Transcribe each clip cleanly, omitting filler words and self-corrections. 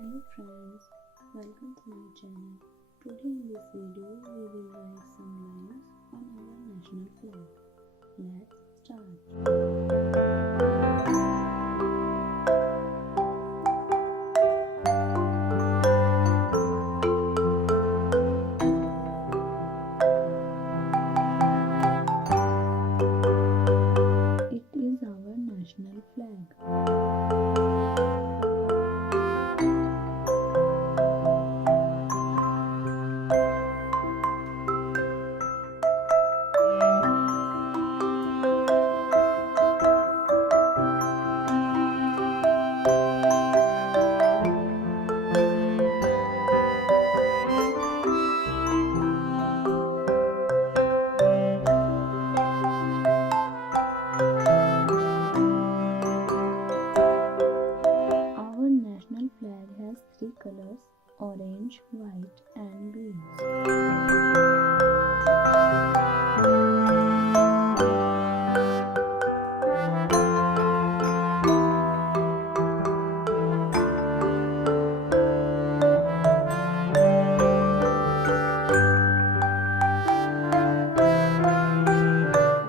Hello friends, welcome to my channel. Today in this video we will write some lines on our national flag. Let's start. It is our national flag. Our national flag has three colors: orange, white, and green.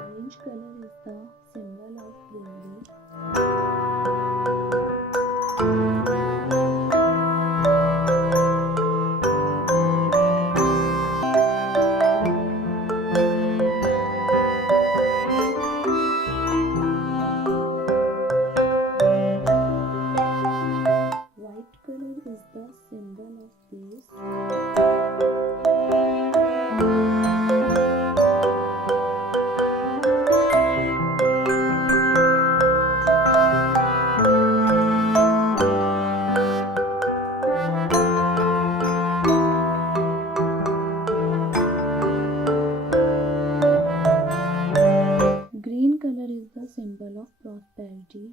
Orange color is the symbol of bravery. White color is the symbol of peace. Green color is the symbol of prosperity.